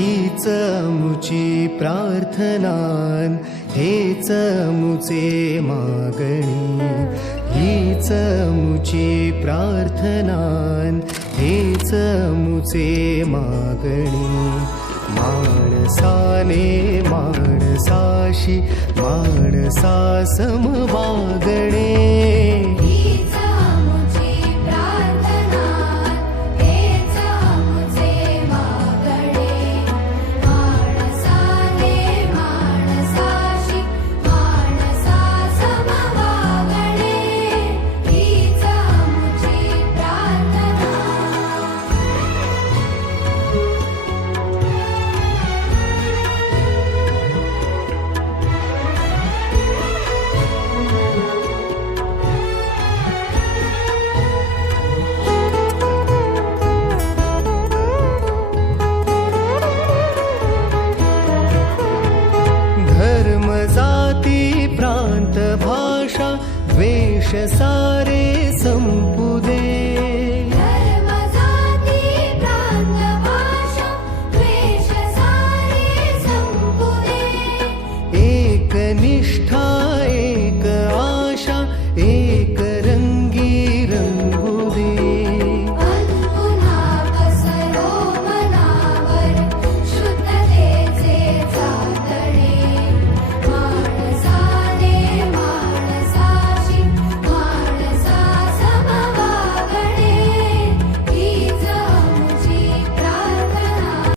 हीच मुची प्रार्थनान, हेच मुचे मागणी. हीच मुची प्रार्थनान, हेच मुचे मागणी. माणसाने माणसाशी माणसा सम वागणे. हीच मुची प्रार्थना, हेच मुचे मागणे. माणसाने माणसाशी माणसा सम वागणे. हीच मुची प्रार्थना. धर्म जाती प्रांत भाषा द्वेष सारे